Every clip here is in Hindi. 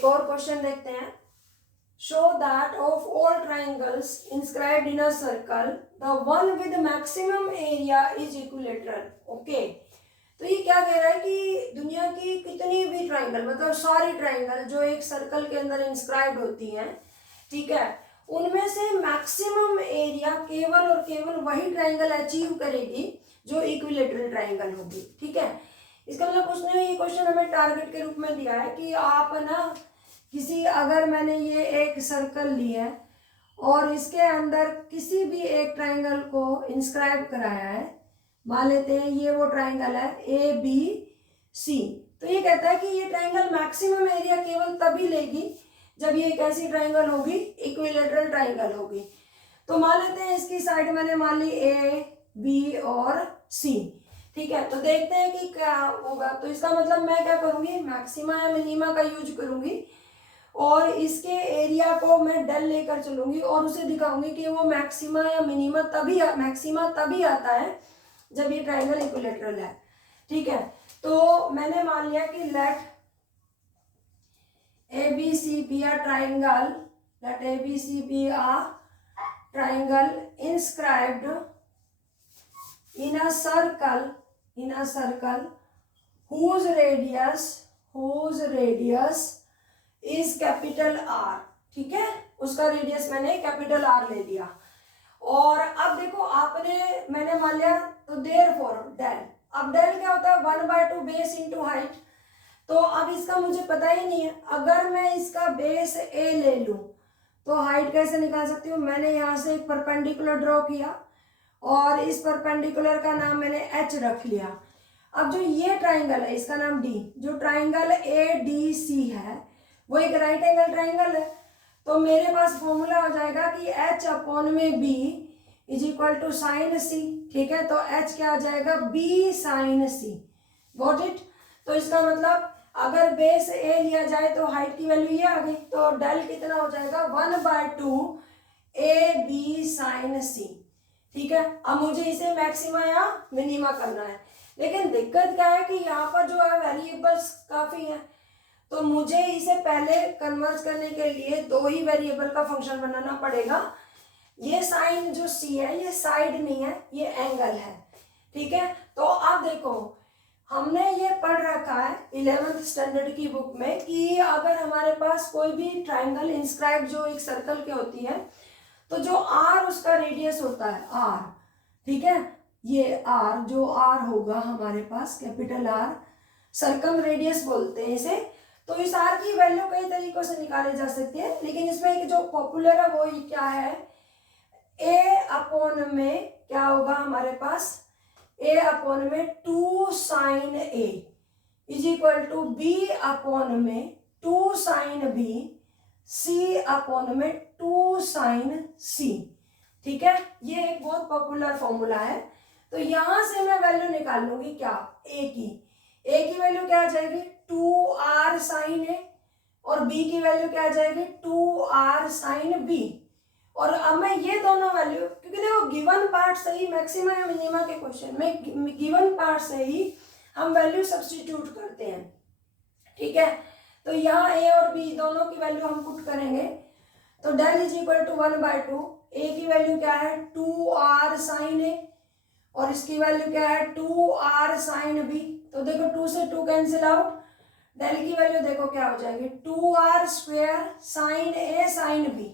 एक और क्वेश्चन देखते हैं। Show that of all triangles inscribed in a circle the one with maximum area is equilateral. Okay, तो ये क्या कह रहा है कि दुनिया की कितनी भी ट्राइंगल, मतलब सारी ट्राइंगल जो एक सर्कल के अंदर इंस्क्राइब्ड होती हैं, ठीक है, उनमें से मैक्सिमम एरिया केवल और केवल वही ट्राइंगल अचीव करेगी जो इक्विलेटरल ट्राइंगल होगी। ठीक है, इसका मतलब उसने ये क्वेश्चन हमें टारगेट के रूप में दिया है कि आप ना किसी, अगर मैंने ये एक सर्कल लिया है और इसके अंदर किसी भी एक ट्राइंगल को इंस्क्राइब कराया है, मान लेते हैं ये वो ट्राइंगल है ए बी सी, तो ये कहता है कि ये ट्राइंगल मैक्सिमम एरिया केवल तभी लेगी जब ये एक ऐसी ट्राइंगल होगी, इक्विलेटरल ट्राइंगल होगी। तो मान लेते हैं इसकी साइड मैंने मान ली ए बी और सी। ठीक है, तो देखते हैं कि क्या होगा। तो इसका मतलब मैं क्या करूंगी, मैक्सिमा या मिनिमा का यूज करूंगी और इसके एरिया को मैं डेल लेकर चलूंगी और उसे दिखाऊंगी कि वो मैक्सिमा या मिनिमा मैक्सिमा तभी आता है जब ये ट्राइंगल इक्विलेटरल है। ठीक है, तो मैंने मान लिया कि late ABC be a triangle, let ABC be a triangle inscribed in a circle whose radius is capital R। ठीक है, उसका रेडियस मैंने कैपिटल R ले लिया। और अब देखो मैंने मान लिया, तो देयरफॉर डेल, अब डेल क्या होता है 1/2 बेस इंटू हाइट। तो अब इसका मुझे पता ही नहीं है, अगर मैं इसका बेस ए ले लूं तो हाइट कैसे निकाल सकती हूँ। मैंने यहाँ से एक परपेंडिकुलर ड्रॉ किया और इस परपेंडिकुलर का नाम मैंने एच रख लिया। अब जो ये ट्राइंगल है इसका नाम डी, जो ट्राइंगल ADC है वो एक राइट एंगल ट्राइंगल है। तो मेरे पास फॉर्मूला हो जाएगा कि H/B is equal to sine C. ठीक है, तो H क्या आ जाएगा, B sine C. Got it. तो इसका मतलब अगर बेस ए लिया जाए तो हाइट की वैल्यू ये आ गई, तो डेल कितना हो जाएगा 1/2 AB साइन सी। ठीक है, अब मुझे इसे मैक्सिमा या मिनिमा करना है, लेकिन दिक्कत क्या है कि यहाँ पर जो है वेरिएबल्स काफ़ी हैं, तो मुझे इसे पहले कन्वर्ट करने के लिए 2 ही वेरिएबल का फंक्शन बनाना पड़ेगा। ये साइन जो सी है ये साइड नहीं है, ये एंगल है। ठीक है, तो अब देखो हमने ये पढ़ रखा है 11th स्टैंडर्ड की बुक में कि अगर हमारे पास कोई भी ट्राइंगल इंस्क्राइब जो एक सर्कल के होती है, तो जो आर उसका रेडियस होता है आर। ठीक है, ये आर, जो आर होगा हमारे पास कैपिटल आर, सर्कम रेडियस बोलते हैं इसे। तो इस आर की वैल्यू कई तरीकों से निकाले जा सकती है, लेकिन इसमें एक जो पॉपुलर है वो क्या है, A/, में क्या होगा हमारे पास, A/, में 2 sine A is equal to B/, में 2 साइन B, C/, में 2 साइन C। ठीक है, ये एक बहुत पॉपुलर फॉर्मूला है। तो यहां से मैं वैल्यू निकाल लूंगी क्या, A की वैल्यू क्या आ जाएगी 2R साइन A, और B की वैल्यू क्या आ जाएगी 2R साइन B। और अब मैं ये दोनों वैल्यू, क्योंकि देखो गिवन पार्ट से ही मैक्सिमा या मिनिमा के क्वेश्चन में गिवन पार्ट से ही हम वैल्यू सब्स्टिट्यूट करते हैं। ठीक है, तो यहाँ A और B दोनों की वैल्यू हम पुट करेंगे, तो del is equal to 1/2, A की वैल्यू क्या है 2R साइन A और इसकी वैल्यू क्या है 2R साइन B। तो देखो 2 से 2 कैंसिल आउट, डेल की वैल्यू देखो क्या हो जाएगी 2R square sine A sine B।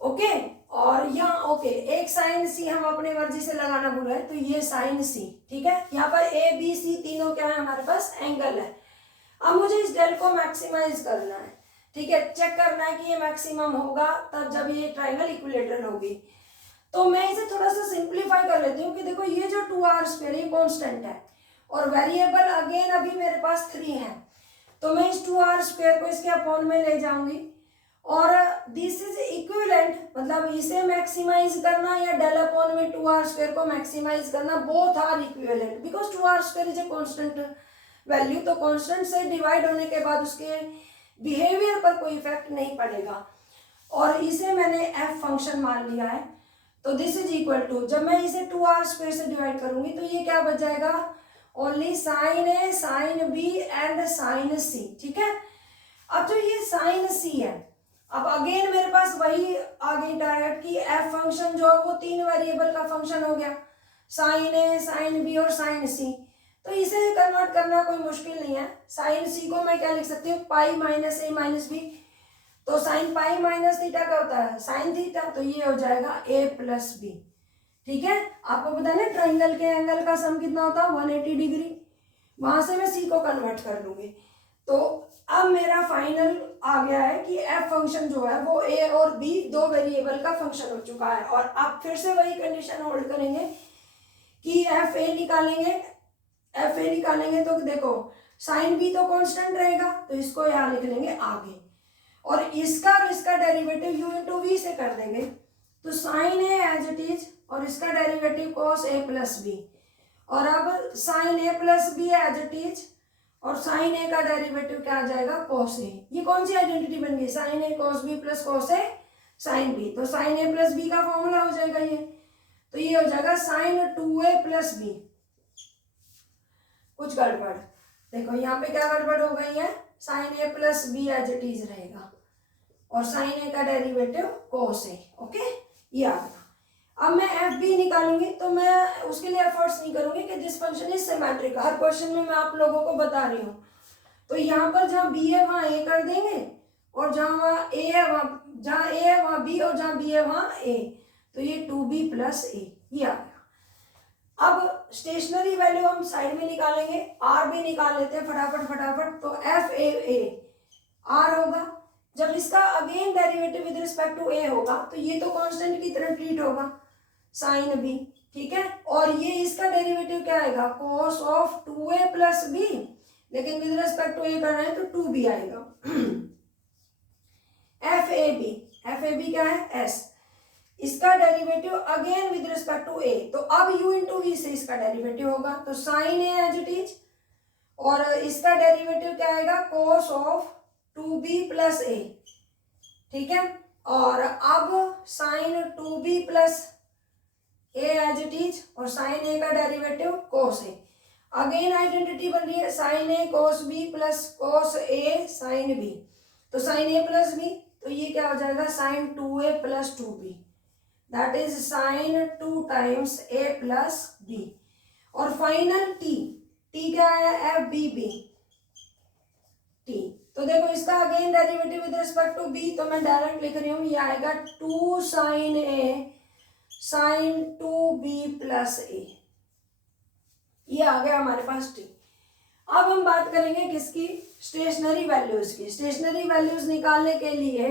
Okay, और यहाँ ओके एक साइन सी हम अपने मर्जी से लगाना भूल गए, तो ये साइन सी। ठीक है, यहाँ पर ABC तीनों क्या है हमारे पास, एंगल है। अब मुझे इस डेल को मैक्सिमाइज करना है। ठीक है, चेक करना है कि ये मैक्सिमम होगा तब जब ये ट्राइंगल इक्विलेटरल होगी। तो मैं इसे थोड़ा सा सिंप्लीफाई कर लेती हूँ कि देखो ये जो 2R स्क्वायर ये कॉन्स्टेंट है और वेरिएबल अगेन अभी मेरे पास 3 है, तो मैं इस 2R स्क्वायर को इसके अपॉन में ले जाऊंगी और दिस इज इक्विवेलेंट, मतलब इसे मैक्सिमाइज करना या डेल अपॉन में 2R स्क्वायर को मैक्सिमाइज करना, both are equivalent because 2R square is a constant value. तो कांस्टेंट से डिवाइड होने के बाद उसके बिहेवियर पर कोई इफेक्ट नहीं पड़ेगा, और इसे मैंने f फंक्शन मान लिया है। तो दिस इज इक्वल टू, जब मैं इसे 2R स्क्वायर से डिवाइड करूंगी तो ये क्या बच जाएगा, only sine A, sine B and sine C, ठीक है। अब जो ये साइन सी है, अब अगेन मेरे पास वही आ गई डायरेक्ट कि एफ फंक्शन जो है वो 3 वेरिएबल का फंक्शन हो गया, साइन ए, साइन बी और साइन सी। तो इसे कन्वर्ट करना कोई मुश्किल नहीं है। साइन सी को मैं क्या लिख सकती हूँ, पाई माइनस ए माइनस बी। तो साइन पाई माइनस थीटा क्या होता है, साइन थीटा, तो ये हो जाएगा ए प्लस बी, ठीक है। आपको पता है ना ट्राइंगल के एंगल का सम कितना होता है, 180 डिग्री। वहां से मैं सी को कन्वर्ट कर लूंगी। तो अब मेरा फाइनल आ गया है कि एफ फंक्शन जो है वो ए और बी 2 वेरिएबल का फंक्शन हो चुका है। और अब फिर से वही कंडीशन होल्ड करेंगे कि एफ ए निकालेंगे। एफ ए निकालेंगे तो देखो साइन बी तो कांस्टेंट रहेगा, तो इसको यहाँ लिख लेंगे आगे, और इसका डेरिवेटिव यू इंटू वी से कर देंगे। तो sine A as it is, और इसका derivative cos A plus B, और अब sine A plus B as it is, और साइन ए का डेरिवेटिव क्या आ जाएगा, कॉस ए। ये कौन सी आइडेंटिटी बन गई, sign A cos B plus cos A sine B. तो साइन ए प्लस बी का फॉर्मूला हो जाएगा ये, तो ये हो जाएगा साइन 2a प्लस बी। कुछ गड़बड़, देखो यहाँ पे क्या गड़बड़ हो गई है, sine A plus B as it is रहेगा, और साइन ए का डेरिवेटिव कॉस ए, ओके, ये आ गया। अब मैं एफ बी निकालूंगी, तो मैं उसके लिए एफर्ट्स नहीं करूंगी कि this function is symmetric. Her question में मैं आप लोगों को बता रही हूँ। तो यहाँ पर जहाँ बी है वहाँ ए कर देंगे, और जहाँ ए है वहाँ बी, और जहाँ बी है वहाँ ए। तो ये 2b प्लस ए, ये आ गया। अब स्टेशनरी वैल्यू हम साइड में निकालेंगे, आर भी निकाल लेते हैं फटाफट। तो एफ ए आर होगा। जब इसका again derivative with respect to A होगा, तो ये तो कांस्टेंट की तरह ट्रीट होगा, साइन बी, ठीक है। और ये इसका डेरिवेटिव क्या आएगा, cos of 2a plus B, लेकिन विद रिस्पेक्ट टू ए कर रहे हैं तो 2b आएगा। एफ ए बी क्या है, एस, इसका derivative again with respect to A. तो अब u इंटू वी से इसका डेरिवेटिव होगा, तो sine A as it is, और इसका डेरिवेटिव क्या आएगा, कॉस ऑफ 2b प्लस ए, ठीक है। और अब sine 2b plus A as it is, और साइन ए का derivative cos A. Again identity बन रही है, sine A cos B plus cos A sine B. तो साइन ए प्लस बी, तो ये क्या हो जाएगा, sine 2a plus 2b, that is sine 2 times a plus b। और फाइनल टी क्या है, एफ बी बी टी। तो देखो इसका again derivative with respect to b, तो मैं डायरेक्ट लिख रही हूँ, ये आएगा 2 sign A sign 2b plus ए, ये आ गया हमारे पास टी। अब हम बात करेंगे किसकी, स्टेशनरी वैल्यूज की। स्टेशनरी वैल्यूज निकालने के लिए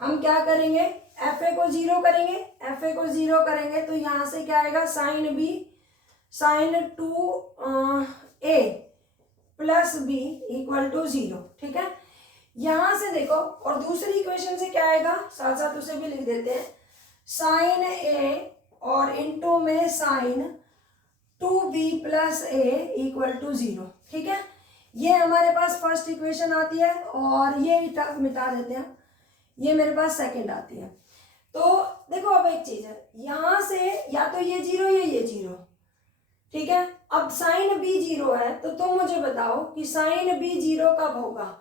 हम क्या करेंगे, एफ ए को 0 करेंगे। एफ ए को 0 करेंगे तो यहाँ से क्या आएगा, sine B sine 2a plus B equal to 0, ठीक है। यहाँ से देखो, और दूसरी इक्वेशन से क्या आएगा, साथ साथ उसे भी लिख देते हैं, साइन ए और इनटू में sine 2b plus A equal to 0, ठीक है। ये हमारे पास फर्स्ट इक्वेशन आती है, और ये मिटा देते हैं, ये मेरे पास सेकंड आती है। तो देखो अब एक चीज है, यहाँ से या तो ये 0 या ये 0, ठीक है। अब साइन बी 0 है, तो तुम मुझे बताओ कि साइन बी 0 कब होगा।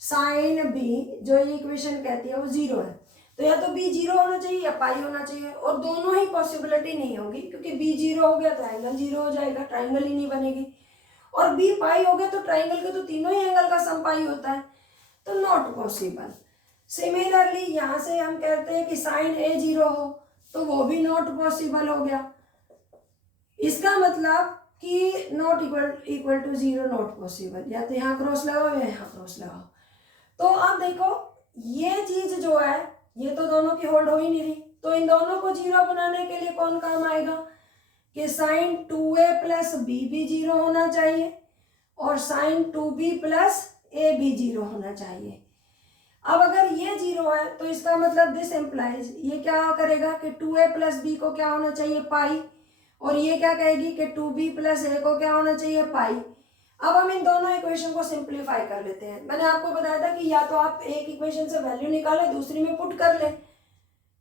साइन बी जो ये इक्वेशन कहती है वो 0 है, तो या तो बी 0 होना चाहिए या पाई होना चाहिए, और दोनों ही पॉसिबिलिटी नहीं होगी, क्योंकि बी 0 हो गया तो एंगल 0 हो जाएगा, ट्राइंगल ही नहीं बनेगी। और बी पाई हो गया तो ट्राइंगल के तो तीनों ही एंगल का सम पाई होता है, तो नॉट पॉसिबल। सिमिलरली यहाँ से हम कहते हैं कि साइन ए 0 हो, तो वो भी नॉट पॉसिबल हो गया। इसका मतलब कि not equal to 0 not possible, या तो यहाँ क्रॉस लगाओ या यहाँ क्रॉस लगाओ। तो अब देखो ये चीज जो है, ये तो दोनों की होल्ड हो ही नहीं रही, तो इन दोनों को 0 बनाने के लिए कौन काम आएगा कि साइन 2a प्लस बी भी 0 होना चाहिए, और साइन 2b प्लस ए भी 0 होना चाहिए। अब अगर ये 0 है, तो इसका मतलब दिस एम्प्लाइज, ये क्या करेगा कि 2a प्लस बी को क्या होना चाहिए, पाई, और ये क्या कहेगी कि 2b प्लस ए को क्या होना चाहिए, पाई। अब हम इन दोनों इक्वेशन को सिंप्लीफाई कर लेते हैं। मैंने आपको बताया था कि या तो आप एक इक्वेशन से वैल्यू निकाले, दूसरी में पुट कर ले,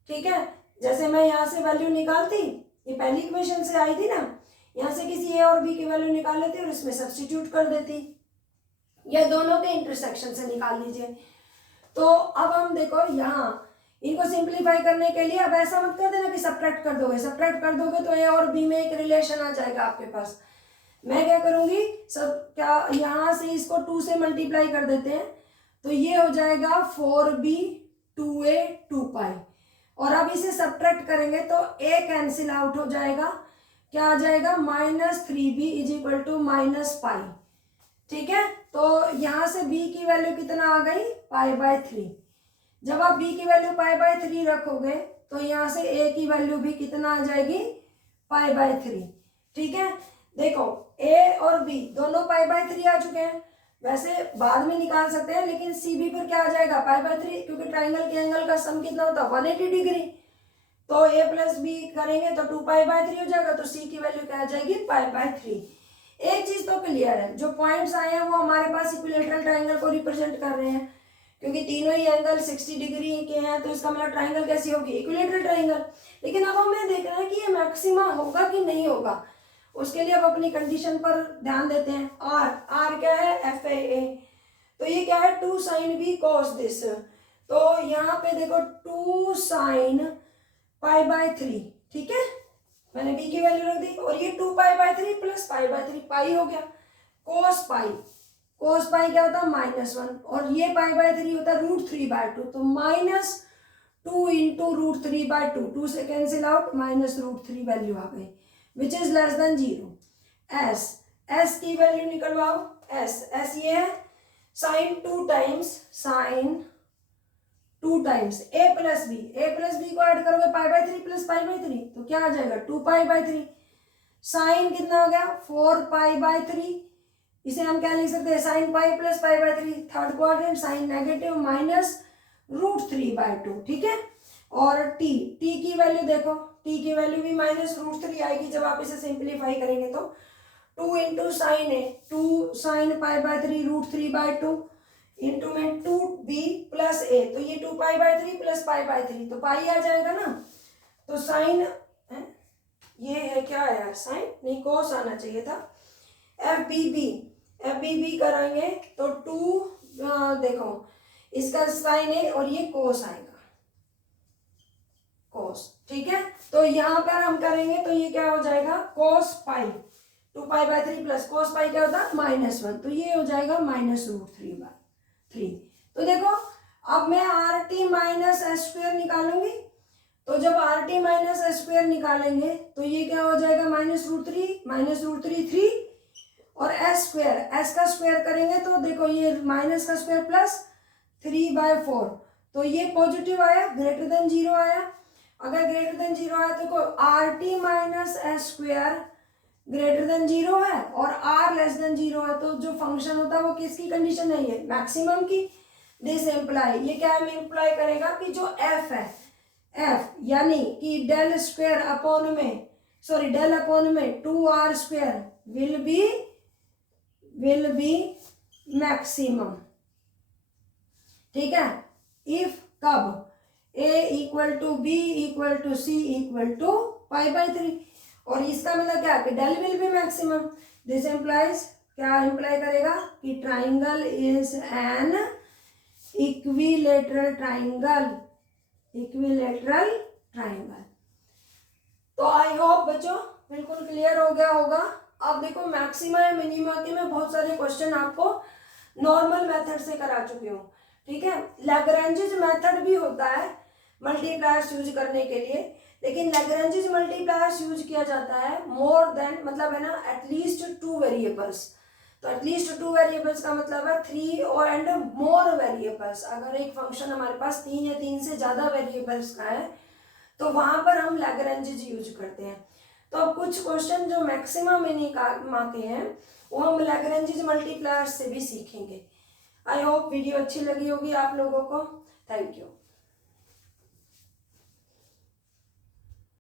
ठीक है। जैसे मैं यहाँ से वैल्यू निकालती, ये पहली इक्वेशन से आई थी ना, यहाँ से किसी ए और बी की वैल्यू निकाल लेती और इसमें सब्स्टिट्यूट कर देती, या दोनों के इंटरसेक्शन से निकाल लीजिए। तो अब हम देखो यहाँ इनको सिंप्लीफाई करने के लिए अब ऐसा मत कर देना कि सब्ट्रैक्ट कर दोगे, सब्ट्रैक्ट कर दोगे तो ए और बी में एक रिलेशन आ जाएगा आपके पास। मैं क्या करूंगी, सब क्या यहाँ से इसको 2 से मल्टीप्लाई कर देते हैं, तो ये हो जाएगा 4b 2a 2 और अब इसे सब्ट्रैक्ट करेंगे तो a कैंसिल आउट हो जाएगा, क्या आ जाएगा -3b इज इक्वल टू -π। ठीक है, तो यहाँ से b की वैल्यू कितना आ गई π/3। जब आप b की वैल्यू π/3 रखोगे तो यहाँ से a की वैल्यू भी कितना आ जाएगी π/3। ठीक है, देखो a और b दोनों π/3 आ चुके हैं, वैसे बाद में निकाल सकते हैं, लेकिन सी बी पर क्या आ जाएगा π/3, क्योंकि ट्राइंगल के एंगल का सम कितना होता है 180 डिग्री। तो a प्लस बी करेंगे तो 2π/3 हो जाएगा, तो सी की वैल्यू क्या आ जाएगी π/3। एक चीज तो क्लियर है, जो पॉइंट्स आए हैं वो हमारे पास इक्विलेटरल ट्राइंगल को रिप्रेजेंट कर रहे हैं, क्योंकि तीनों ही एंगल 60 डिग्री के हैं, तो इसका मतलब ट्राइंगल कैसी होगी, इक्विलेटरल ट्राइंगल। लेकिन अब हमें देखना है कि ये मैक्सिमा होगा कि नहीं होगा, उसके लिए अब अपनी कंडीशन पर ध्यान देते हैं। आर क्या है FA, तो ये क्या है 2 sin b cos दिस, तो यहाँ पे देखो 2 sin π/3। ठीक है, मैंने b की वैल्यू रख दी और ये 2π/3 प्लस π/3 पाई हो गया। cos पाई क्या होता है -1 और ये π/3 होता है √3/2, तो -2 इंटू √3/2, 2 से कैंसिल आउट -√3 वैल्यू आ गई which is less than 0। S की वैल्यू निकलवाओ, एस ये है sine 2 times a plus B को ऐड करोगे π/3 प्लस π/3 तो क्या आ जाएगा 2π/3। साइन कितना हो गया 4π/3, इसे हम क्या लिख सकते हैं sine pi plus π/3। Third quadrant sine negative -√3/2। ठीक है, और टी की वैल्यू देखो, टी की वैल्यू भी -√3 आएगी जब आप इसे सिंप्लीफाई करेंगे, तो 2 इंटू साइन ए 2 साइन π/3 √3/2 इंटू में 2b प्लस ए, तो ये 2π/3 प्लस π/3 तो पाई आ जाएगा ना। तो साइन ये है क्या आया साइन नहीं कोस आना चाहिए था। एफ बी बी कराएंगे तो 2 देखो इसका साइन है और ये कोस आएगा कोस। ठीक है, तो यहाँ पर हम करेंगे तो ये क्या हो जाएगा कोस पाई 2π/3 प्लस कोस पाई क्या होता है -1, तो ये हो जाएगा -√3/3। तो देखो अब मैं RT माइनस s² निकालूंगी, तो जब RT माइनस s² निकालेंगे तो ये क्या हो जाएगा -√3 3 और s का स्क्वायर करेंगे तो देखो ये माइनस का स्क्वायर प्लस 3/4, तो ये पॉजिटिव आया ग्रेटर देन 0 आया। अगर ग्रेटर देन 0 आया तो RT minus s² greater than 0 है और r लेस देन 0 है, तो जो फंक्शन होता है वो किसकी कंडीशन है, ये मैक्सिमम की। दिस इम्प्लाई ये क्या इम्प्लाई करेगा कि जो f है f यानी कि डेल अपॉन में 2r² विल बी मैक्सिमम। ठीक है, इफ कब a equal to b equal to c equal to π/3, और इसका मतलब क्या कि डेल will be maximum. This implies क्या इम्प्लाई करेगा कि triangle is an equilateral triangle. तो आई होप बच्चों बिल्कुल क्लियर हो गया होगा। अब देखो मैक्सिमा या मिनिमा के मैं बहुत सारे क्वेश्चन आपको नॉर्मल मेथड से करा चुकी हूँ। ठीक है, लैग्रेंजेस मेथड भी होता है मल्टीप्लायर्स यूज करने के लिए, लेकिन लैग्रेंजेस मल्टीप्लायर्स यूज किया जाता है मोर देन मतलब है ना एटलीस्ट 2 वेरिएबल्स। तो एटलीस्ट 2 वेरिएबल्स का मतलब है 3 और एंड मोर वेरिएबल्स। अगर एक फंक्शन हमारे पास 3 या 3 से ज़्यादा वेरिएबल्स का है तो वहाँ पर हम लैग्रेंजेस यूज करते हैं। तो अब कुछ क्वेश्चन जो मैक्सिमम मिनिमा के हैं वो हम लैग्रेंजेस मल्टीप्लायर्स से भी सीखेंगे। आई होप वीडियो अच्छी लगी होगी आप लोगों को। Thank you.